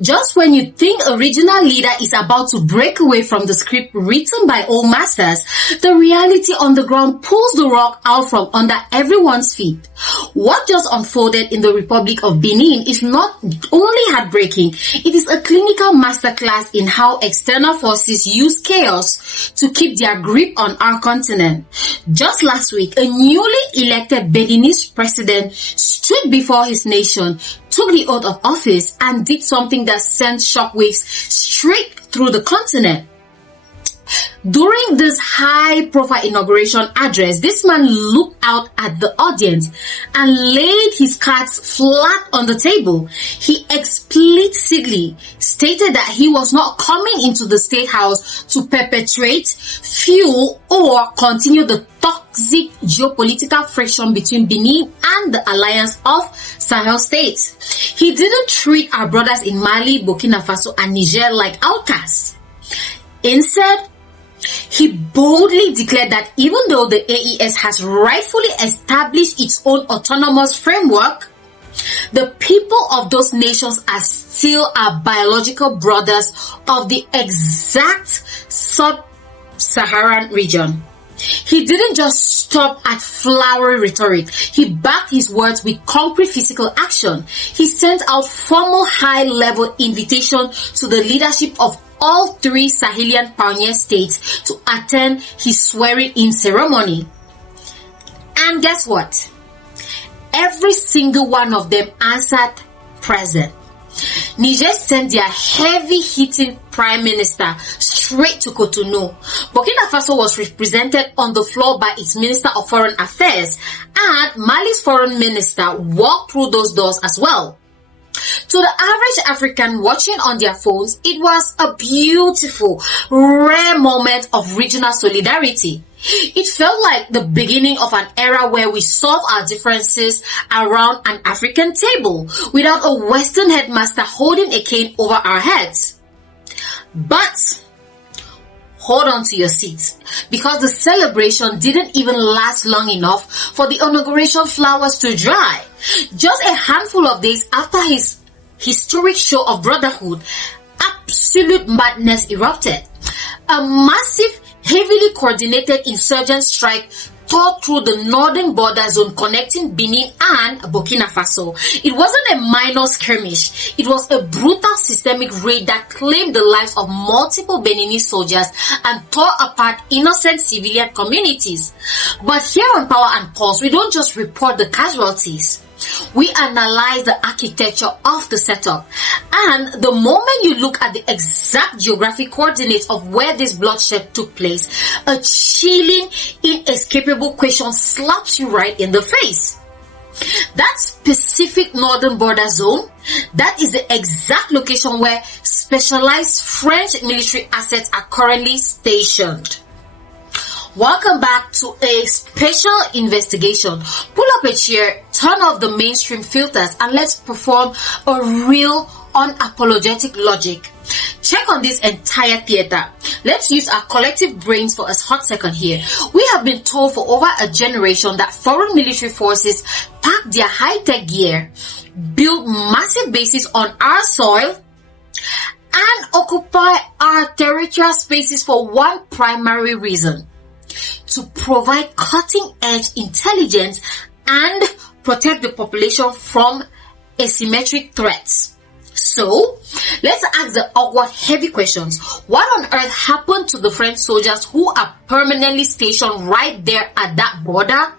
Just when you think a regional leader is about to break away from the script written by old masters, the reality on the ground pulls the rug out from under everyone's feet. What just unfolded in the Republic of Benin is not only heartbreaking, it is a clinical masterclass in how external forces use chaos to keep their grip on our continent. Just last week, a newly elected Beninese president stood before his nation, took the oath of office, and did something that sent shockwaves straight through the continent. During this high-profile inauguration address, this man looked out at the audience and laid his cards flat on the table. He explicitly stated that he was not coming into the State House to perpetrate, fuel, or continue the toxic geopolitical friction between Benin and the Alliance of Sahel States. He didn't treat our brothers in Mali, Burkina Faso, and Niger like outcasts. Instead, he boldly declared that even though the AES has rightfully established its own autonomous framework, the people of those nations are still our biological brothers of the exact sub-Saharan region. He didn't just stop at flowery rhetoric. He backed his words with concrete physical action. He sent out formal high-level invitation to the leadership of all three Sahelian pioneer states to attend his swearing-in ceremony. And guess what? Every single one of them answered present. Niger sent their heavy-hitting prime minister straight to Cotonou. Burkina Faso was represented on the floor by its Minister of Foreign Affairs, and Mali's foreign minister walked through those doors as well. To the average African watching on their phones, it was a beautiful, rare moment of regional solidarity. It felt like the beginning of an era where we solve our differences around an African table without a Western headmaster holding a cane over our heads. But hold on to your seats, because the celebration didn't even last long enough for the inauguration flowers to dry. Just a handful of days after his historic show of brotherhood, absolute madness erupted. A massive, heavily coordinated insurgent strike tore through the northern border zone connecting Benin and Burkina Faso. It wasn't a minor skirmish. It was a brutal systemic raid that claimed the lives of multiple Beninese soldiers and tore apart innocent civilian communities. But here on Power and Pulse, we don't just report the casualties. We analyze the architecture of the setup, and the moment you look at the exact geographic coordinates of where this bloodshed took place, a chilling, inescapable question slaps you right in the face. That specific northern border zone, that is the exact location where specialized French military assets are currently stationed. Welcome back to a special investigation. Pull up a chair, turn off the mainstream filters, and let's perform a real, unapologetic logic. Check on this entire theater. Let's use our collective brains for a hot second here. We have been told for over a generation that foreign military forces pack their high-tech gear, build massive bases on our soil, and occupy our territorial spaces for one primary reason: to provide cutting-edge intelligence and protect the population from asymmetric threats. So, let's ask the awkward, heavy questions. What on earth happened to the French soldiers who are permanently stationed right there at that border?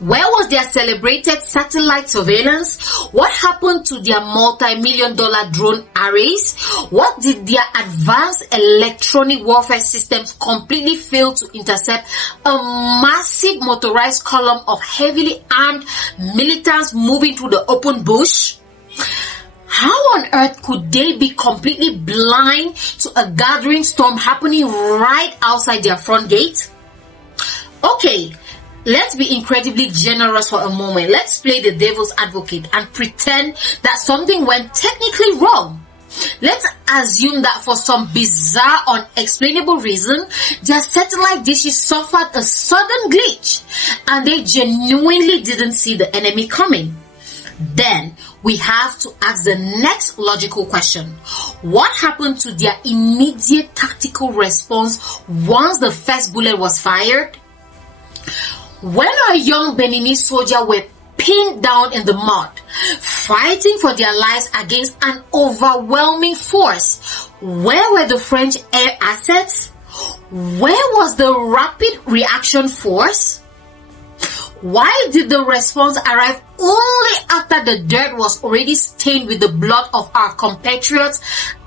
Where was their celebrated satellite surveillance? What happened to their multi-million-dollar drone arrays? What did their advanced electronic warfare systems completely fail to intercept a massive motorized column of heavily armed militants moving through the open bush? How on earth could they be completely blind to a gathering storm happening right outside their front gate? Okay, let's be incredibly generous for a moment. Let's play the devil's advocate and pretend that something went technically wrong. Let's assume that for some bizarre, unexplainable reason, their satellite dishes suffered a sudden glitch and they genuinely didn't see the enemy coming. Then we have to ask the next logical question. What happened to their immediate tactical response once the first bullet was fired? When our young Beninese soldiers were pinned down in the mud, fighting for their lives against an overwhelming force, where were the French air assets? Where was the rapid reaction force? Why did the response arrive only after the dirt was already stained with the blood of our compatriots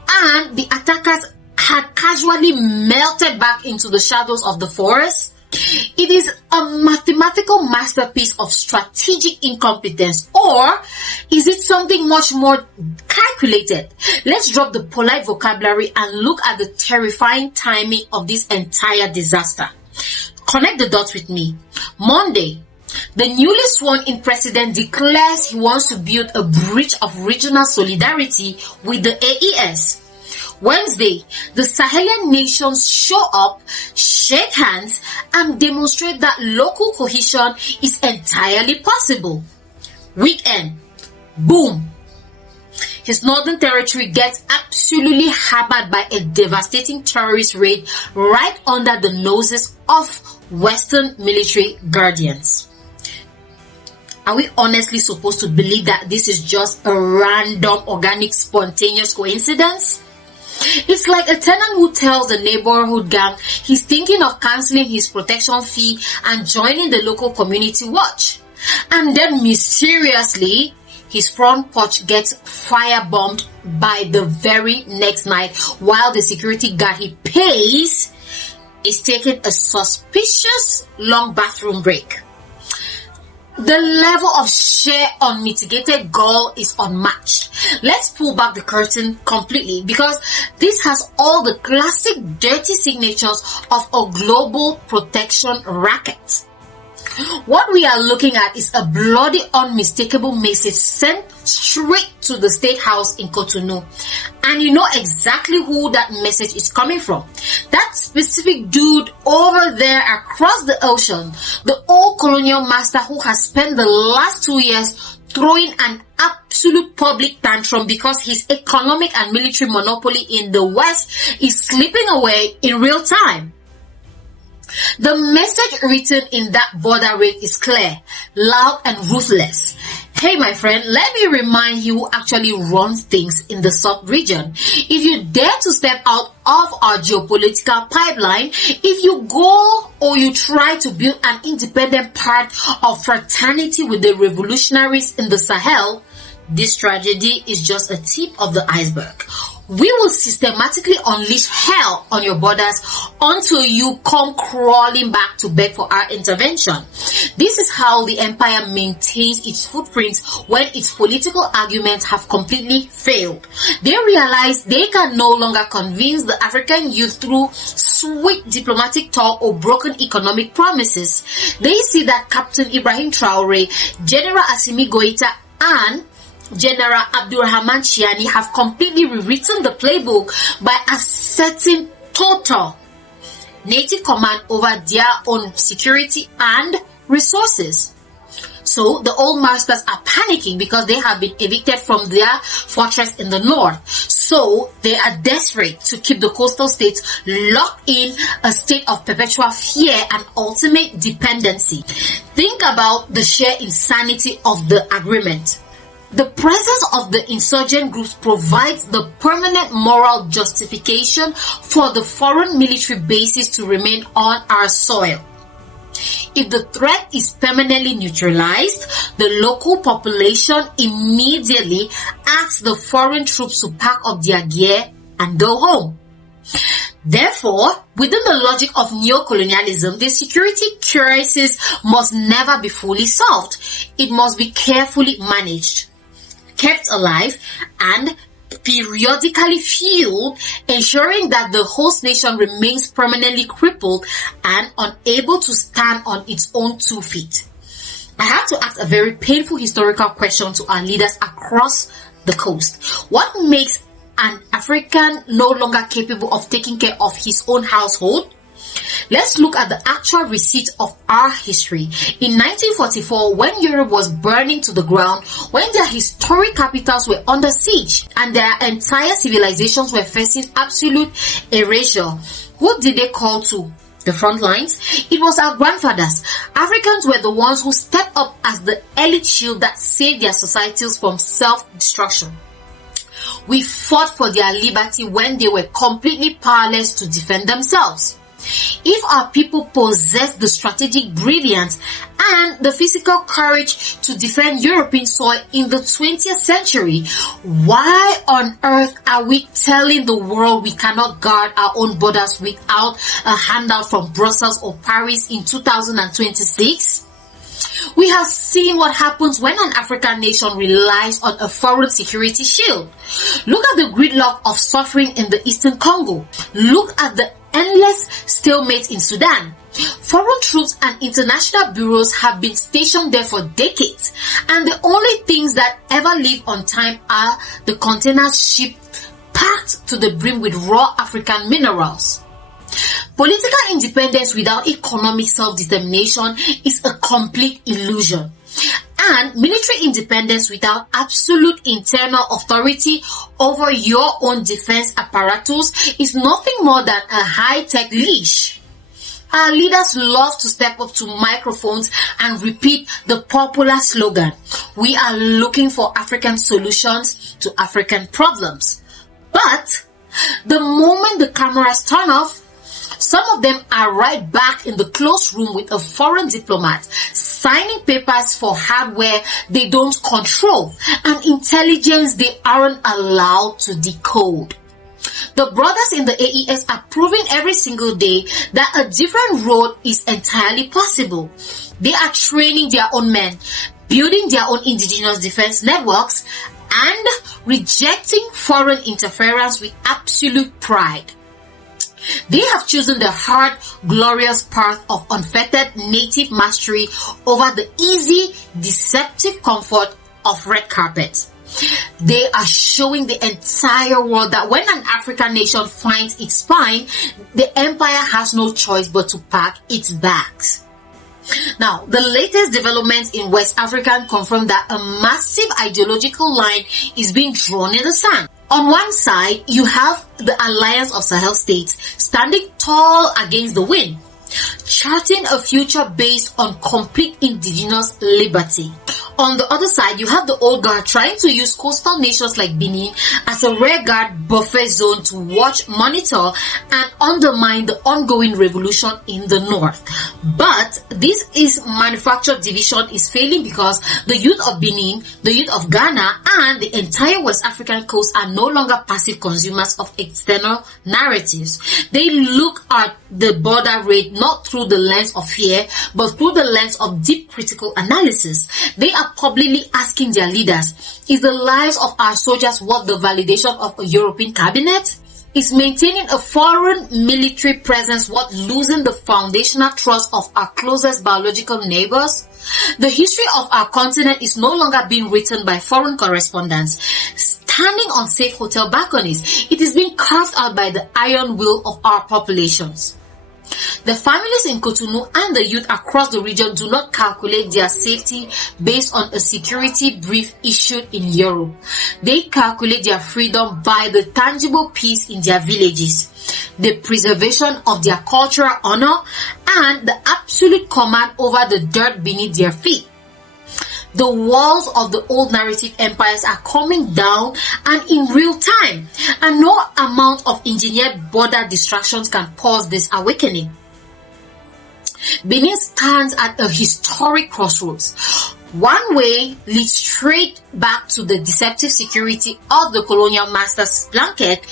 and the attackers had casually melted back into the shadows of the forest? It is a mathematical masterpiece of strategic incompetence, or is it something much more calculated? Let's drop the polite vocabulary and look at the terrifying timing of this entire disaster. Connect the dots with me. Monday, the newly sworn-in president declares he wants to build a bridge of regional solidarity with the AES. Wednesday, the Sahelian nations show up, shake hands, and demonstrate that local cohesion is entirely possible. Weekend, boom! His northern territory gets absolutely hammered by a devastating terrorist raid right under the noses of Western military guardians. Are we honestly supposed to believe that this is just a random, organic, spontaneous coincidence? It's like a tenant who tells the neighborhood gang he's thinking of cancelling his protection fee and joining the local community watch. And then mysteriously, his front porch gets firebombed by the very next night while the security guard he pays is taking a suspicious long bathroom break. The level of sheer unmitigated gall is unmatched. Let's pull back the curtain completely because this has all the classic dirty signatures of a global protection racket. What we are looking at is a bloody, unmistakable message sent straight to the State House in Cotonou. And you know exactly who that message is coming from. That specific dude over there across the ocean, the old colonial master who has spent the last 2 years throwing an absolute public tantrum because his economic and military monopoly in the West is slipping away in real time. The message written in that border raid is clear, loud, and ruthless. Hey, my friend, let me remind you who actually runs things in the sub-region. If you dare to step out of our geopolitical pipeline, if you go or you try to build an independent part of fraternity with the revolutionaries in the Sahel, this tragedy is just a tip of the iceberg. We will systematically unleash hell on your borders until you come crawling back to beg for our intervention. This is how the empire maintains its footprints when its political arguments have completely failed. They realize they can no longer convince the African youth through sweet diplomatic talk or broken economic promises. They see that Captain Ibrahim Traore, General Assimi Goïta, and General Abdurrahman Chiani have completely rewritten the playbook by asserting total native command over their own security and resources. So the old masters are panicking because they have been evicted from their fortress in the north. So they are desperate to keep the coastal states locked in a state of perpetual fear and ultimate dependency. Think about the sheer insanity of the agreement. The presence of the insurgent groups provides the permanent moral justification for the foreign military bases to remain on our soil. If the threat is permanently neutralized, the local population immediately asks the foreign troops to pack up their gear and go home. Therefore, within the logic of neo-colonialism, the security crisis must never be fully solved. It must be carefully managed, kept alive, and periodically fueled, ensuring that the host nation remains permanently crippled and unable to stand on its own 2 feet. I have to ask a very painful historical question to our leaders across the coast. What makes an African no longer capable of taking care of his own household? Let's look at the actual receipt of our history. In 1944, when Europe was burning to the ground, when their historic capitals were under siege and their entire civilizations were facing absolute erasure, who did they call to the front lines? It was our grandfathers. Africans were the ones who stepped up as the elite shield that saved their societies from self-destruction. We fought for their liberty when they were completely powerless to defend themselves. If our people possess the strategic brilliance and the physical courage to defend European soil in the 20th century, why on earth are we telling the world we cannot guard our own borders without a handout from Brussels or Paris in 2026? We have seen what happens when an African nation relies on a foreign security shield. Look at the gridlock of suffering in the Eastern Congo. Look at the endless stalemate in Sudan. Foreign troops and international bureaus have been stationed there for decades, and the only things that ever live on time are the container ships packed to the brim with raw African minerals. Political independence without economic self-determination is a complete illusion. And military independence without absolute internal authority over your own defense apparatus is nothing more than a high-tech leash. Our leaders love to step up to microphones and repeat the popular slogan, "We are looking for African solutions to African problems." But the moment the cameras turn off, some of them are right back in the closed room with a foreign diplomat, signing papers for hardware they don't control and intelligence they aren't allowed to decode. The brothers in the AES are proving every single day that a different road is entirely possible. They are training their own men, building their own indigenous defense networks, and rejecting foreign interference with absolute pride. They have chosen the hard, glorious path of unfettered native mastery over the easy, deceptive comfort of red carpet. They are showing the entire world that when an African nation finds its spine, the empire has no choice but to pack its bags. Now, the latest developments in West Africa confirm that a massive ideological line is being drawn in the sand. On one side, you have the Alliance of Sahel States standing tall against the wind, charting a future based on complete indigenous liberty. On the other side, you have the old guard trying to use coastal nations like Benin as a rearguard buffer zone to watch, monitor, and undermine the ongoing revolution in the north. But this manufactured division is failing because the youth of Benin, the youth of Ghana, and the entire West African coast are no longer passive consumers of external narratives. They look at the border raid not through the lens of fear, but through the lens of deep critical analysis. They are publicly asking their leaders, is the lives of our soldiers worth the validation of a European cabinet? Is maintaining a foreign military presence worth losing the foundational trust of our closest biological neighbors? The history of our continent is no longer being written by foreign correspondents standing on safe hotel balconies. It is being carved out by the iron will of our populations. The families in Cotonou and the youth across the region do not calculate their safety based on a security brief issued in Europe. They calculate their freedom by the tangible peace in their villages, the preservation of their cultural honor, and the absolute command over the dirt beneath their feet. The walls of the old narrative empires are coming down and in real time, and no amount of engineered border distractions can pause this awakening. Benin stands at a historic crossroads. One way leads straight back to the deceptive security of the colonial master's blanket,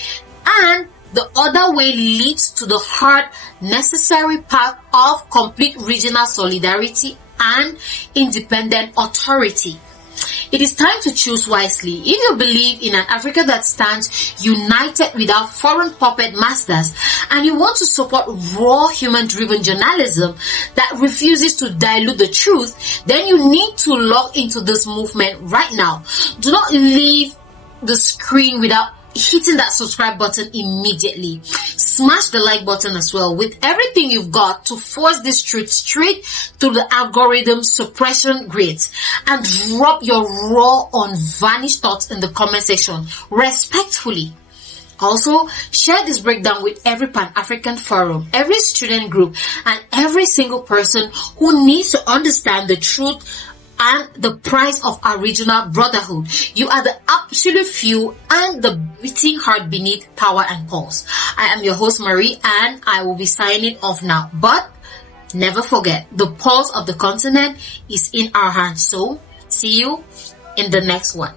and the other way leads to the hard, necessary path of complete regional solidarity and independent authority. It is time to choose wisely. If you believe in an Africa that stands united without foreign puppet masters, and you want to support raw human-driven journalism that refuses to dilute the truth, then you need to log into this movement right now. Do not leave the screen without hitting that subscribe button immediately. Smash the like button as well with everything you've got to force this truth straight to the algorithm suppression grids, and drop your raw, unvarnished thoughts in the comment section respectfully. Also, share this breakdown with every Pan-African forum, every student group, and every single person who needs to understand the truth and the price of our regional brotherhood. You are the absolute few and the beating heart beneath power and pulse. I am your host, Marie, and I will be signing off now. But never forget, the pulse of the continent is in our hands. So, see you in the next one.